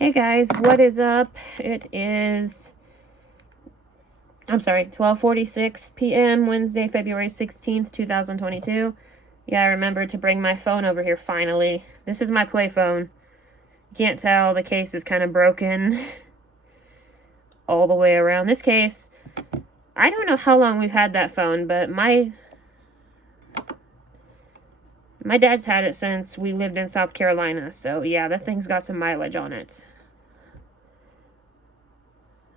Hey guys, what is up? It is, 12:46 p.m. Wednesday, February 16th, 2022. Yeah, I remembered to bring my phone over here finally. This is my play phone. You can't tell, the case is kind of broken all the way around. This case, I don't know how long we've had that phone, but my dad's had it since we lived in South Carolina. So yeah, that thing's got some mileage on it.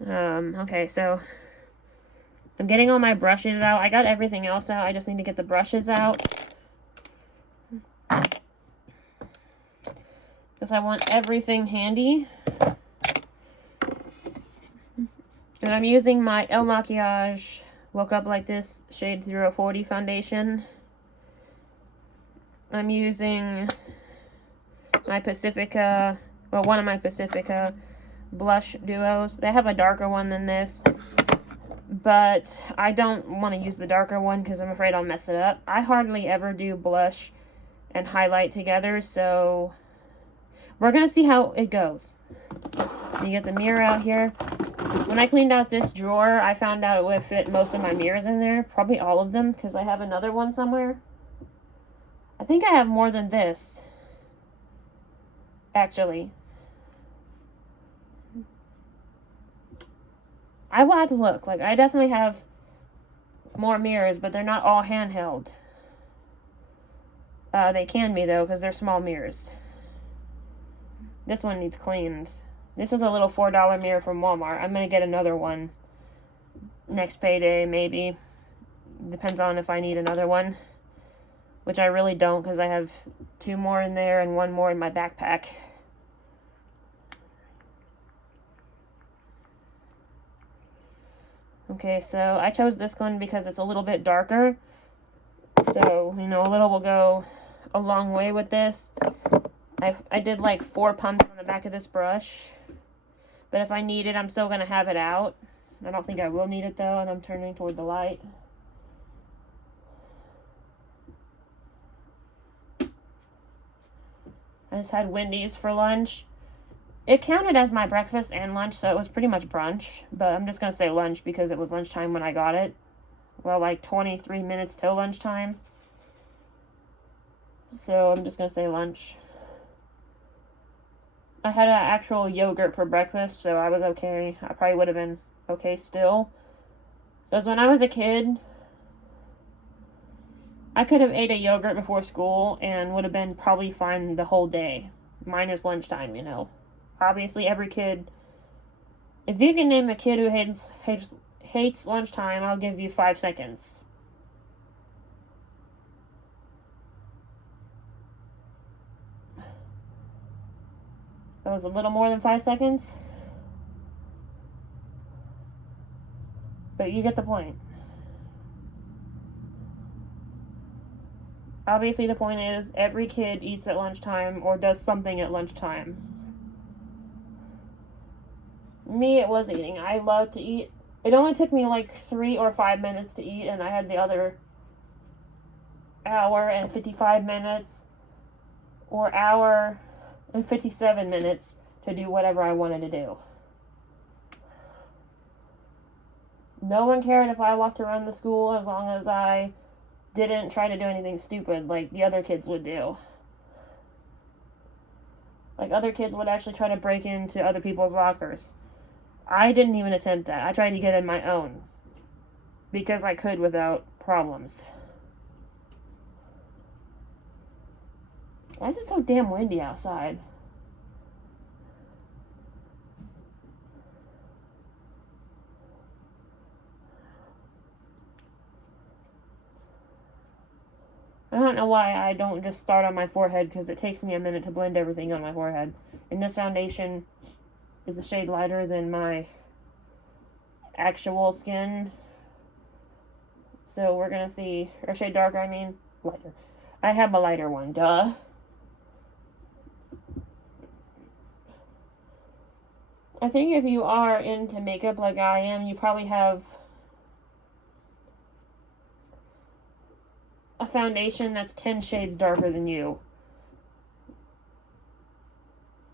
Okay, so I'm getting all my brushes out. I got everything else out. I just need to get the brushes out, because I want everything handy. And I'm using my El Makiage Woke Up Like This Shade 040 foundation. I'm using my Pacifica, well, one of my Pacifica blush duos. They have a darker one than this, but I don't want to use the darker one because I'm afraid I'll mess it up. I hardly ever do blush and highlight together, so we're going to see how it goes. Let me get the mirror out here. When I cleaned out this drawer, I found out it would fit most of my mirrors in there. Probably all of them, because I have another one somewhere. I think I have more than this, actually. I will have to look. Like, I definitely have more mirrors, but they're not all handheld. They can be, though, because they're small mirrors. This one needs cleaned. This was a little $4 mirror from Walmart. I'm going to get another one next payday, maybe. Depends on if I need another one, which I really don't, because I have 2 more in there and 1 more in my backpack. Okay, so I chose this one because it's a little bit darker. So, you know, a little will go a long way with this. I did like 4 pumps on the back of this brush. But if I need it, I'm still going to have it out. I don't think I will need it, though, and I'm turning toward the light. I just had Wendy's for lunch. It counted as my breakfast and lunch, so it was pretty much brunch. But I'm just going to say lunch because it was lunchtime when I got it. Well, like 23 minutes till lunchtime. So I'm just going to say lunch. I had an actual yogurt for breakfast, so I was okay. I probably would have been okay still. Because when I was a kid, I could have ate a yogurt before school and would have been probably fine the whole day. Minus lunchtime, you know. Obviously, every kid... If you can name a kid who hates lunchtime, I'll give you 5 seconds. That was a little more than 5 seconds. But you get the point. Obviously, the point is every kid eats at lunchtime or does something at lunchtime. Me, it was eating. I love to eat. It only took me like 3 or 5 minutes to eat, and I had the other hour and 55 minutes or hour and 57 minutes to do whatever I wanted to do. No one cared if I walked around the school as long as I didn't try to do anything stupid like the other kids would do. Like, other kids would actually try to break into other people's lockers. I didn't even attempt that. I tried to get in my own. Because I could without problems. Why is it so damn windy outside? I don't know why I don't just start on my forehead, because it takes me a minute to blend everything on my forehead. And this foundation is a shade lighter than my actual skin. So we're going to see, or shade darker, I mean, lighter. I have a lighter one, duh. I think if you are into makeup like I am, you probably have a foundation that's 10 shades darker than you.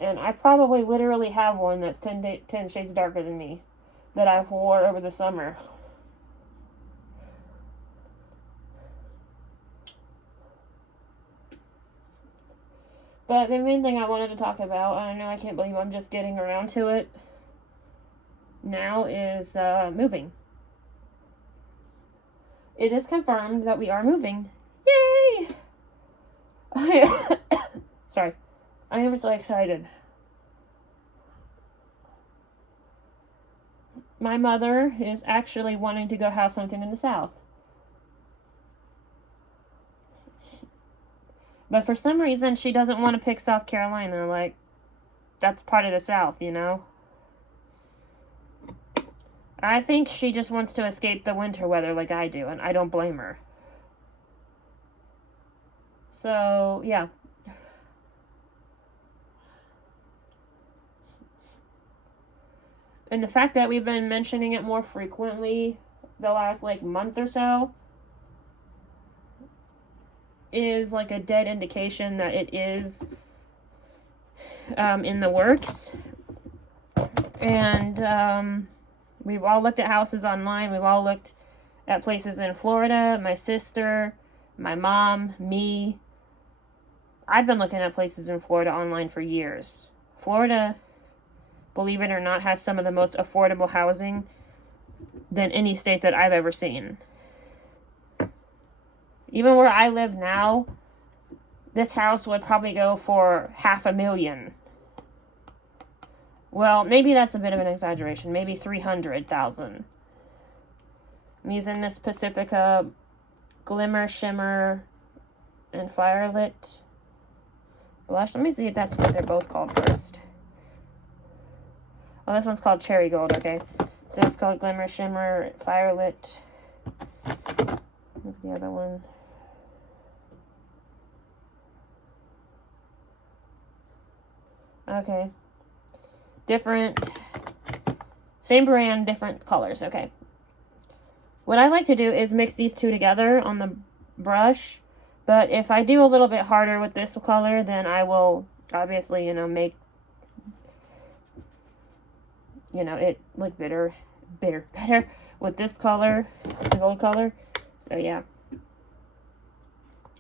And I probably literally have one that's 10 shades darker than me that I've wore over the summer. But the main thing I wanted to talk about, and I know I can't believe I'm just getting around to it now, is moving. It is confirmed that we are moving. Yay! Sorry. I am so excited. My mother is actually wanting to go house hunting in the South. But for some reason, she doesn't want to pick South Carolina. Like, that's part of the South, you know? I think she just wants to escape the winter weather like I do, and I don't blame her. So, yeah. And the fact that we've been mentioning it more frequently the last, like, month or so is, like, a dead indication that it is in the works. And, we've all looked at houses online. We've all looked at places in Florida. My sister, my mom, me. I've been looking at places in Florida online for years. Florida, believe it or not, has some of the most affordable housing than any state that I've ever seen. Even where I live now, this house would probably go for $500,000. Well, maybe that's a bit of an exaggeration. Maybe $300,000. I'm using this Pacifica Glimmer, Shimmer, and Firelit blush. Let me see if that's what they're both called first. Oh, this one's called Cherry Gold, okay. So it's called Glimmer, Shimmer, Firelit. Look at the other one. Okay. Different, same brand, different colors, okay. What I like to do is mix these two together on the brush, but if I do a little bit harder with this color, then I will obviously, you know, make, you know, it look better with this color, the gold color. So yeah.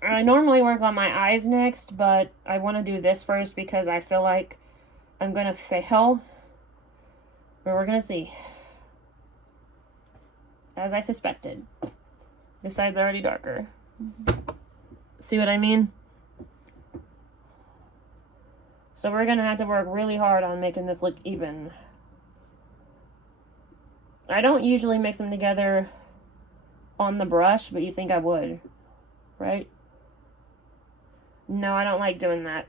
I normally work on my eyes next, but I want to do this first because I feel like I'm going to fail. But we're going to see. As I suspected. This side's already darker. See what I mean? So we're going to have to work really hard on making this look even. I don't usually mix them together on the brush, but you think I would, right? No, I don't like doing that.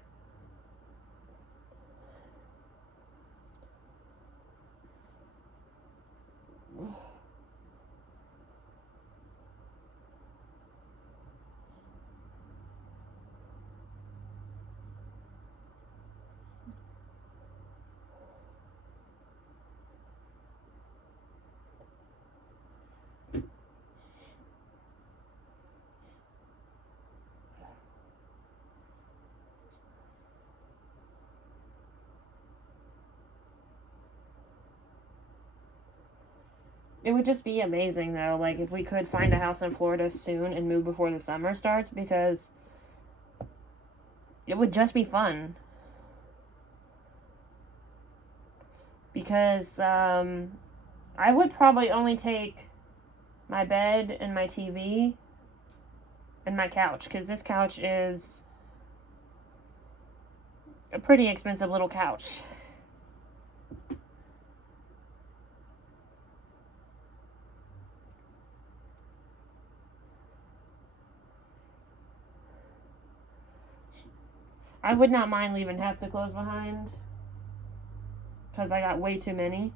It would just be amazing, though, like, if we could find a house in Florida soon and move before the summer starts, because it would just be fun. Because, I would probably only take my bed and my TV and my couch, because this couch is a pretty expensive little couch. I would not mind leaving half the clothes behind, because I got way too many.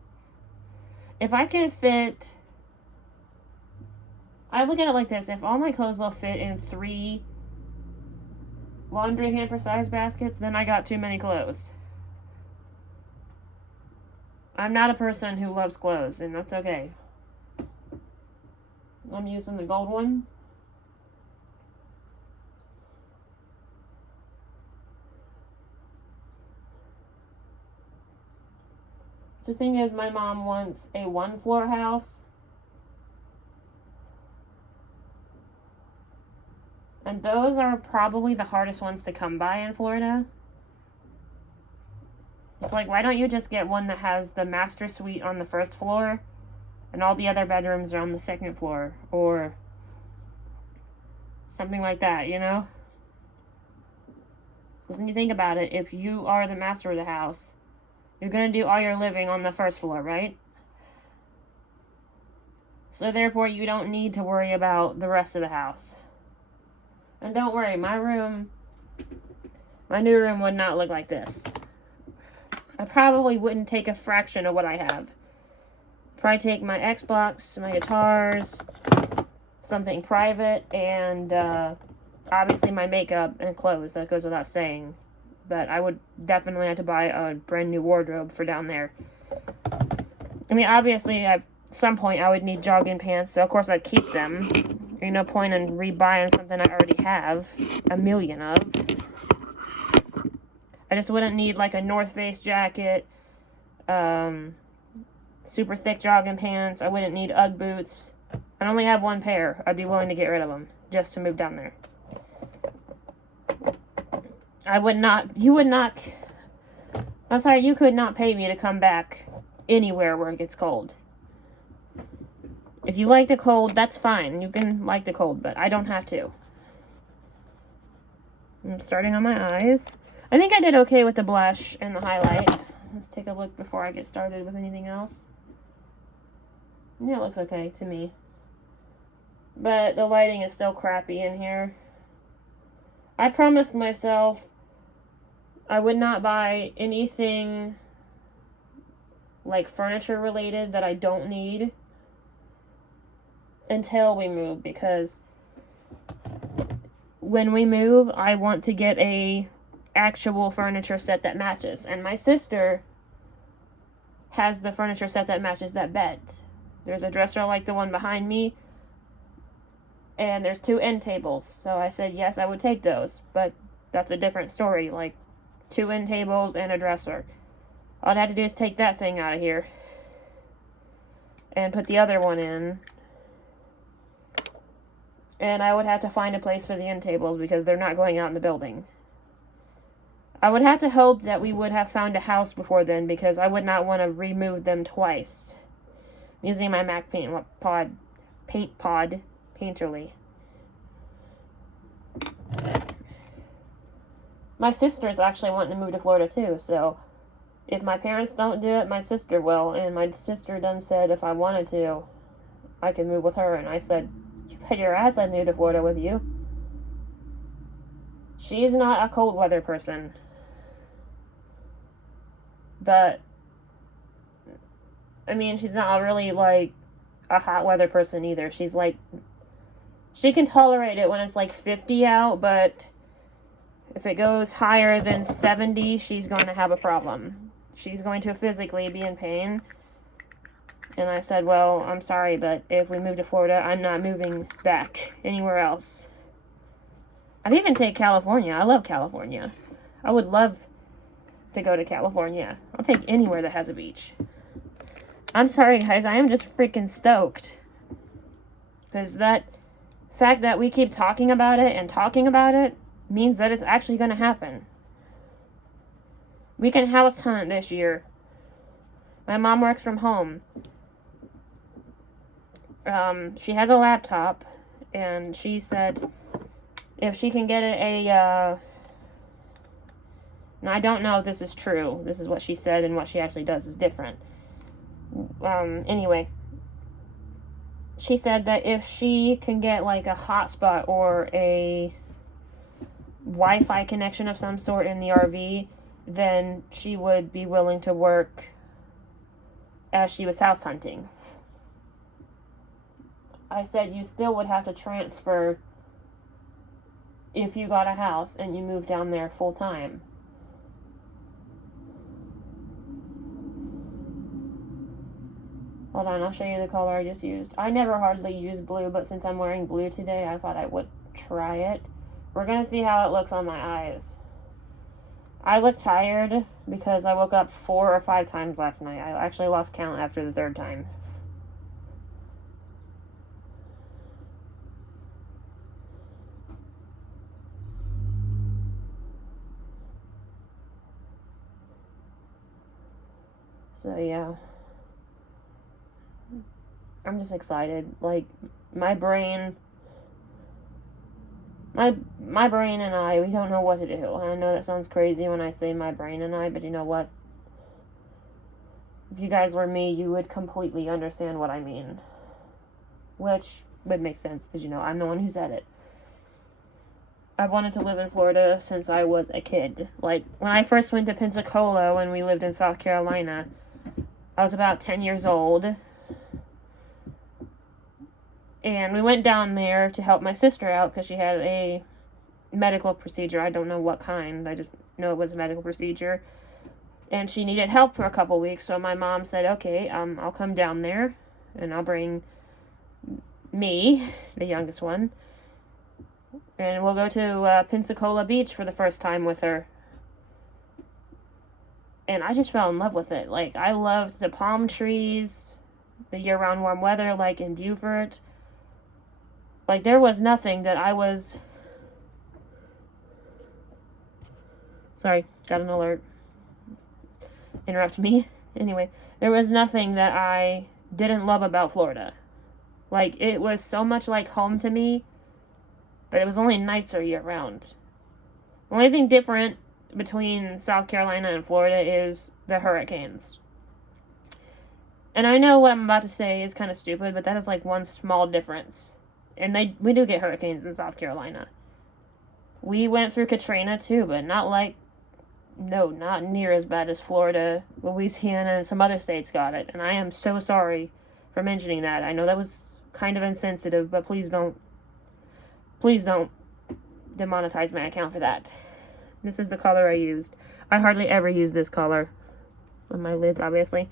If I can fit, I look at it like this, if all my clothes will fit in 3 laundry hamper size baskets, then I got too many clothes. I'm not a person who loves clothes, and that's okay. I'm using the gold one. The thing is, my mom wants a 1-floor house. And those are probably the hardest ones to come by in Florida. It's like, why don't you just get one that has the master suite on the first floor and all the other bedrooms are on the second floor? Or something like that, you know? Because when you think about it, if you are the master of the house, you're going to do all your living on the first floor, right? So therefore, you don't need to worry about the rest of the house. And don't worry, my new room would not look like this. I probably wouldn't take a fraction of what I have. Probably take my Xbox, my guitars, something private, and obviously my makeup and clothes. That goes without saying. But I would definitely have to buy a brand new wardrobe for down there. I mean, obviously, at some point I would need jogging pants, so of course I'd keep them. There's no point in rebuying something I already have a million of. I just wouldn't need like a North Face jacket, super thick jogging pants. I wouldn't need Ugg boots. I only have one pair. I'd be willing to get rid of them just to move down there. You could not pay me to come back anywhere where it gets cold. If you like the cold, that's fine. You can like the cold, but I don't have to. I'm starting on my eyes. I think I did okay with the blush and the highlight. Let's take a look before I get started with anything else. Yeah, it looks okay to me. But the lighting is still crappy in here. I promised myself I would not buy anything like furniture related that I don't need until we move, because when we move, I want to get a actual furniture set that matches. And my sister has the furniture set that matches that bed. There's a dresser like the one behind me, and there's 2 end tables. So I said yes, I would take those, but that's a different story. Like 2 end tables and a dresser. All I'd have to do is take that thing out of here and put the other one in. And I would have to find a place for the end tables because they're not going out in the building. I would have to hope that we would have found a house before then, because I would not want to remove them twice. I'm using my Mac Paint Pod Painterly. My sister's actually wanting to move to Florida too, so if my parents don't do it, my sister will. And my sister done said if I wanted to, I could move with her. And I said, you bet your ass I'd move to Florida with you. She's not a cold weather person. But, I mean, she's not really like a hot weather person either. She's like, she can tolerate it when it's like 50 out, but if it goes higher than 70, she's going to have a problem. She's going to physically be in pain. And I said, well, I'm sorry, but if we move to Florida, I'm not moving back anywhere else. I'd even take California. I love California. I would love to go to California. I'll take anywhere that has a beach. I'm sorry, guys. I am just freaking stoked. Because that fact that we keep talking about it means that it's actually going to happen. We can house hunt this year. My mom works from home. She has a laptop, and she said if she can get now I don't know if this is true. This is what she said, and what she actually does is different. Anyway, she said that if she can get like a hotspot or a Wi-Fi connection of some sort in the RV, then she would be willing to work as she was house hunting. I said you still would have to transfer if you got a house and you moved down there full time. Hold on, I'll show you the color I just used. I never hardly use blue, but since I'm wearing blue today, I thought I would try it. We're going to see how it looks on my eyes. I look tired because I woke up 4 or 5 times last night. I actually lost count after the 3rd time. So yeah. I'm just excited. Like, my brain and I, we don't know what to do. I know that sounds crazy when I say my brain and I, but you know what? If you guys were me, you would completely understand what I mean. Which would make sense, because, I'm the one who said it. I've wanted to live in Florida since I was a kid. Like, when I first went to Pensacola when we lived in South Carolina, I was about 10 years old. And we went down there to help my sister out because she had a medical procedure. I don't know what kind. I just know it was a medical procedure. And she needed help for a couple weeks. So my mom said, okay, I'll come down there and I'll bring me, the youngest one. And we'll go to Pensacola Beach for the first time with her. And I just fell in love with it. Like, I loved the palm trees, the year-round warm weather, like in Beaufort. Like, there was nothing that I was... Sorry, got an alert. Interrupt me. Anyway, there was nothing that I didn't love about Florida. Like, it was so much like home to me, but it was only nicer year-round. The only thing different between South Carolina and Florida is the hurricanes. And I know what I'm about to say is kind of stupid, but that is like one small difference. And we do get hurricanes in South Carolina. We went through Katrina too, but not near as bad as Florida, Louisiana, and some other states got it. And I am so sorry for mentioning that. I know that was kind of insensitive, but please don't demonetize my account for that. This is the color I used. I hardly ever use this color. It's on my lids, obviously.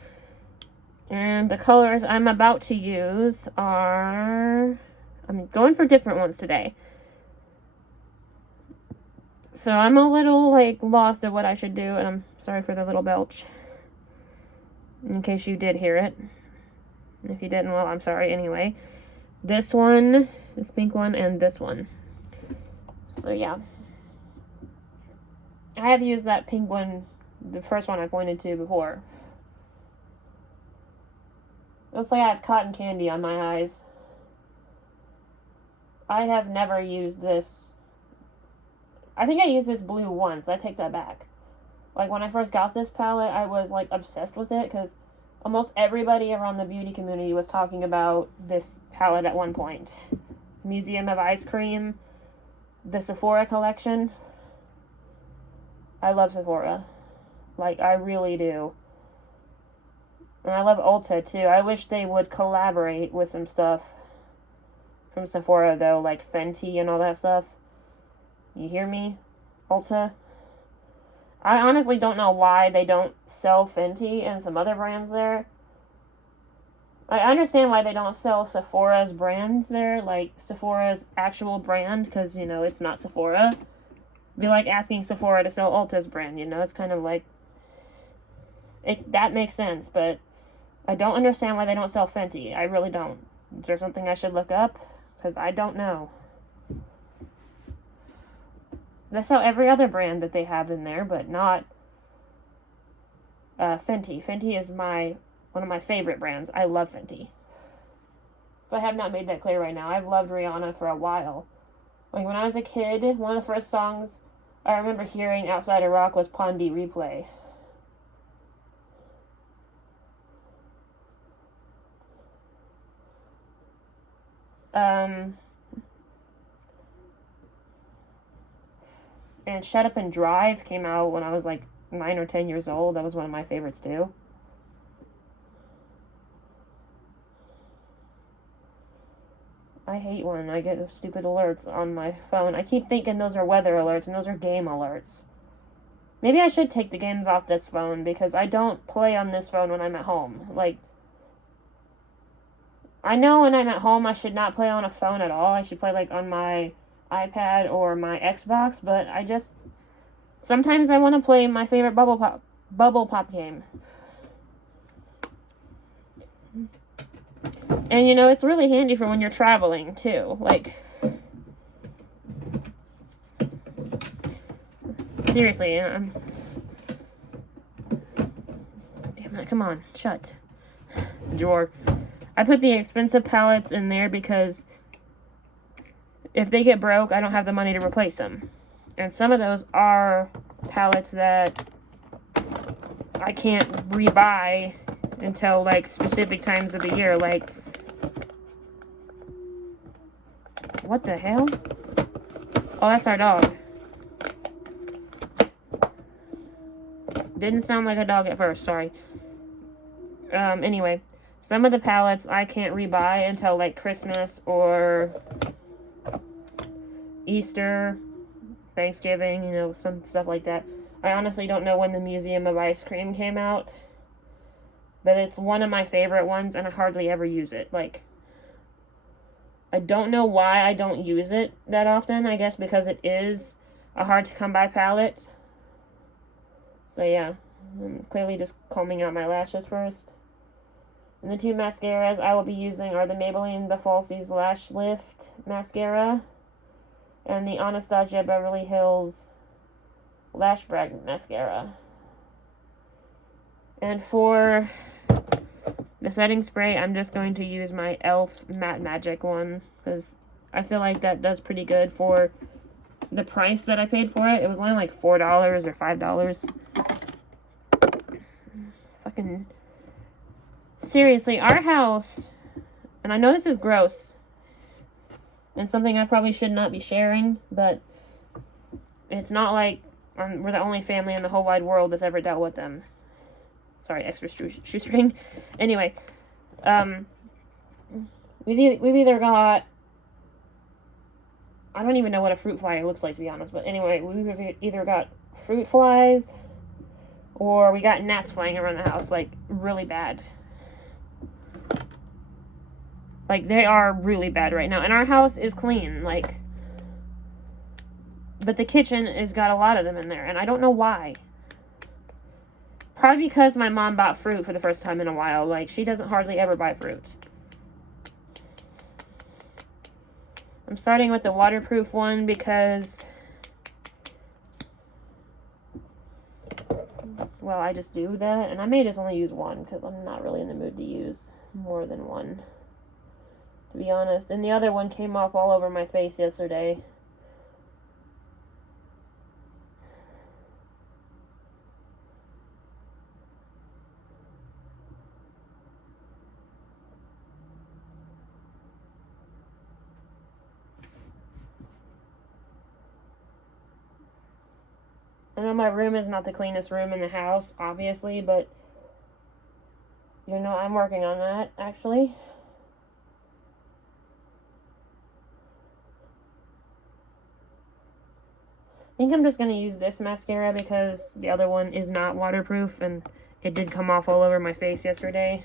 And the colors I'm about to use are... I'm going for different ones today. So I'm a little, lost at what I should do, and I'm sorry for the little belch. In case you did hear it. If you didn't, well, I'm sorry anyway. This one, this pink one, and this one. So, yeah. I have used that pink one, the first one I pointed to before. Looks like I have cotton candy on my eyes. I have never used this. I think I used this blue once. I take that back. Like, when I first got this palette, I was, obsessed with it, because almost everybody around the beauty community was talking about this palette at one point. Museum of Ice Cream, the Sephora collection. I love Sephora. I really do. And I love Ulta, too. I wish they would collaborate with some stuff from Sephora, though, like Fenty and all that stuff. You hear me, Ulta? I honestly don't know why they don't sell Fenty and some other brands there. I understand why they don't sell Sephora's brands there, like Sephora's actual brand, because, it's not Sephora. It'd be like asking Sephora to sell Ulta's brand, it's kind of like... That makes sense, but I don't understand why they don't sell Fenty. I really don't. Is there something I should look up? Because I don't know. They sell every other brand that they have in there, but not Fenty. Fenty is one of my favorite brands. I love Fenty. If I have not made that clear right now, I've loved Rihanna for a while. Like, when I was a kid, one of the first songs I remember hearing outside of rock was Pon de Replay. And Shut Up and Drive came out when I was 9 or 10 years old. That was one of my favorites too. I hate when I get those stupid alerts on my phone. I keep thinking those are weather alerts, and those are game alerts. Maybe I should take the games off this phone, because I don't play on this phone when I'm at home. I know when I'm at home I should not play on a phone at all. I should play on my iPad or my Xbox, but Sometimes I want to play my favorite bubble pop game. And you know, it's really handy for when you're traveling too. Like, seriously, damn it, come on, shut. Drawer. I put the expensive palettes in there because if they get broke, I don't have the money to replace them. And some of those are palettes that I can't rebuy until, like, specific times of the year. Like, what the hell? Oh, that's our dog. Didn't sound like a dog at first, sorry. Anyway, some of the palettes I can't rebuy until, like, Christmas or Easter, Thanksgiving, you know, some stuff like that. I honestly don't know when the Museum of Ice Cream came out, but it's one of my favorite ones, and I hardly ever use it. Like, I don't know why I don't use it that often. I guess because it is a hard-to-come-by palette. So, yeah. I'm clearly just combing out my lashes first. And the two mascaras I will be using are the Maybelline The Falsies Lash Lift Mascara and the Anastasia Beverly Hills Lash Brag Mascara. And for the setting spray, I'm just going to use my e.l.f. Matte Magic one, because I feel like that does pretty good for the price that I paid for it. It was only like $4 or $5. Fucking seriously, our house, and I know this is gross and something I probably should not be sharing, but it's not like we're the only family in the whole wide world that's ever dealt with them. Sorry, extra shoestring. Anyway, we've either got, I don't even know what a fruit fly looks like, to be honest, but anyway, we've either got fruit flies or we got gnats flying around the house, like, really bad. Like, they are really bad right now. And our house is clean, like, but the kitchen has got a lot of them in there, and I don't know why. Probably because my mom bought fruit for the first time in a while. Like, she doesn't hardly ever buy fruit. I'm starting with the waterproof one because, well, I just do that. And I may just only use one because I'm not really in the mood to use more than one, to be honest. And the other one came off all over my face yesterday. I know my room is not the cleanest room in the house, obviously, but, you know, I'm working on that, actually. I think I'm just going to use this mascara because the other one is not waterproof, and it did come off all over my face yesterday.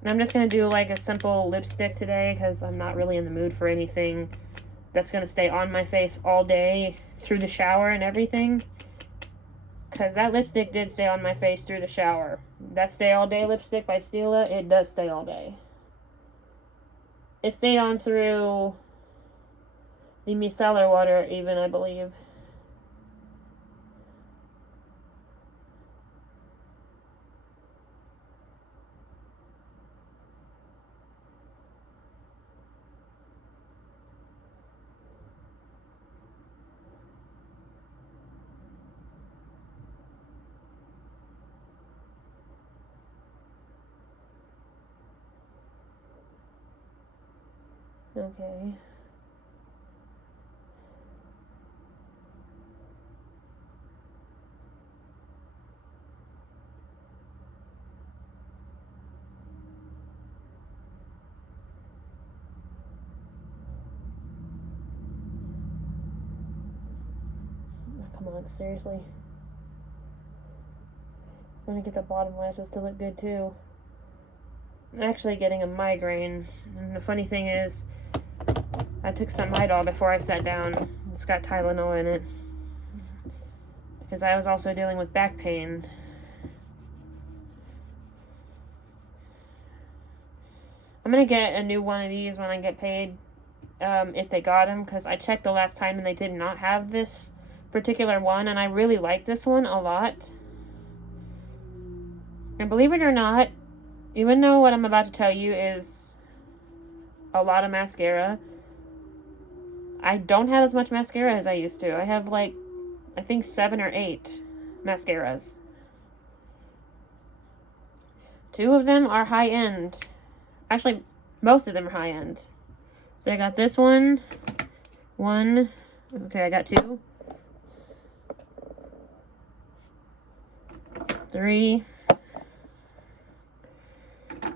And I'm just going to do, like, a simple lipstick today because I'm not really in the mood for anything that's going to stay on my face all day through the shower and everything. Because that lipstick did stay on my face through the shower. That Stay All Day lipstick by Stila, it does stay all day. It stayed on through the micellar water even, I believe. Okay. Come on, seriously. I'm gonna get the bottom lashes to look good too. I'm actually getting a migraine, and the funny thing is, I took some Midol before I sat down It's got Tylenol in it. Because I was also dealing with back pain. I'm going to get a new one of these when I get paid. If they got them. Because I checked the last time and they did not have this particular one. And I really like this one a lot. And believe it or not, even though what I'm about to tell you is a lot of mascara, I don't have as much mascara as I used to. I have like, I think 7 or 8 mascaras. 2 of them are high-end. Actually, most of them are high-end. So I got this one. Okay, I got 2. 3.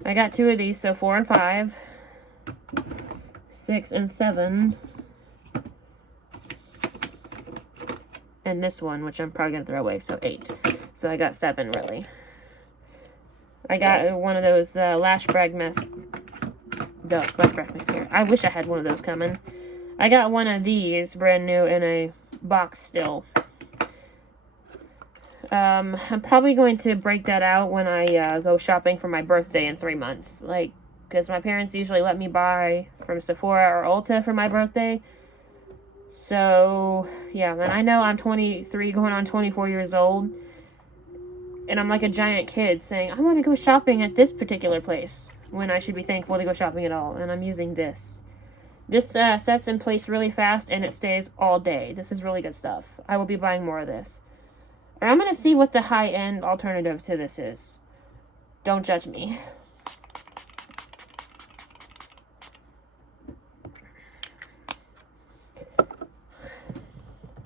I got 2 of these, so 4 and 5. 6 and 7. And this one, which I'm probably going to throw away, so 8. So I got 7, really. I got one of those Lash Brag mascara. I wish I had one of those coming. I got one of these, brand new, in a box still. I'm probably going to break that out when I go shopping for my birthday in 3 months. Like, because my parents usually let me buy from Sephora or Ulta for my birthday. So, yeah, and I know I'm 23 going on 24 years old. And I'm like a giant kid saying, I want to go shopping at this particular place. When I should be thankful to go shopping at all. And I'm using this. This sets in place really fast and it stays all day. This is really good stuff. I will be buying more of this. Or I'm going to see what the high-end alternative to this is. Don't judge me.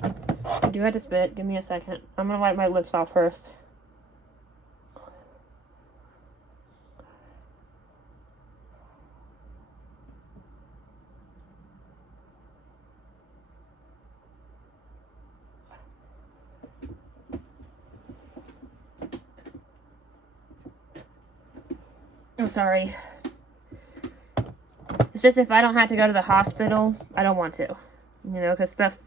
I do have to spit. Give me a second. I'm going to wipe my lips off first. I'm sorry. It's just if I don't have to go to the hospital, I don't want to. You know, because stuff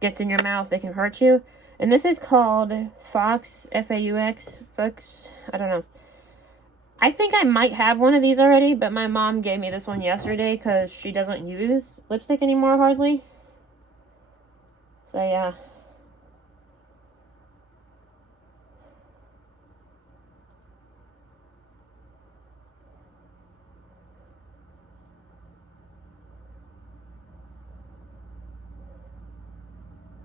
gets in your mouth, it can hurt you. And this is called Fox, F-A-U-X, Fox, I don't know. I think I might have one of these already, but my mom gave me this one yesterday because she doesn't use lipstick anymore, hardly. So, yeah.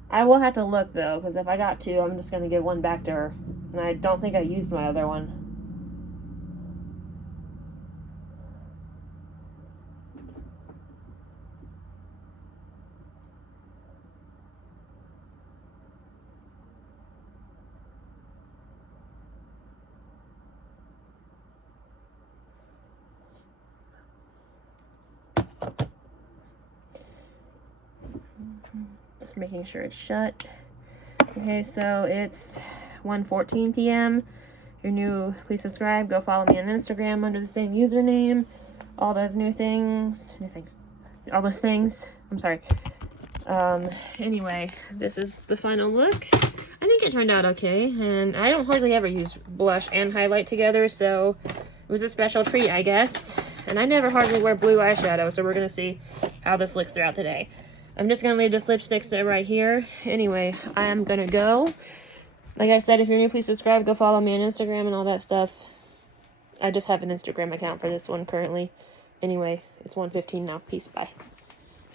I will have to look, though, because if I got 2, I'm just going to give one back to her. And I don't think I used my other one. Just making sure it's shut. Okay, so it's 1:14 p.m. If you're new, please subscribe. Go follow me on Instagram under the same username. All those all those things. I'm sorry. Anyway, this is the final look. I think it turned out okay, and I don't hardly ever use blush and highlight together, so it was a special treat, I guess. And I never hardly wear blue eyeshadow, so we're gonna see how this looks throughout the day. I'm just going to leave this lipstick sit right here. Anyway, I am going to go. Like I said, if you're new, please subscribe. Go follow me on Instagram and all that stuff. I just have an Instagram account for this one currently. Anyway, it's 1:15 now. Peace. Bye.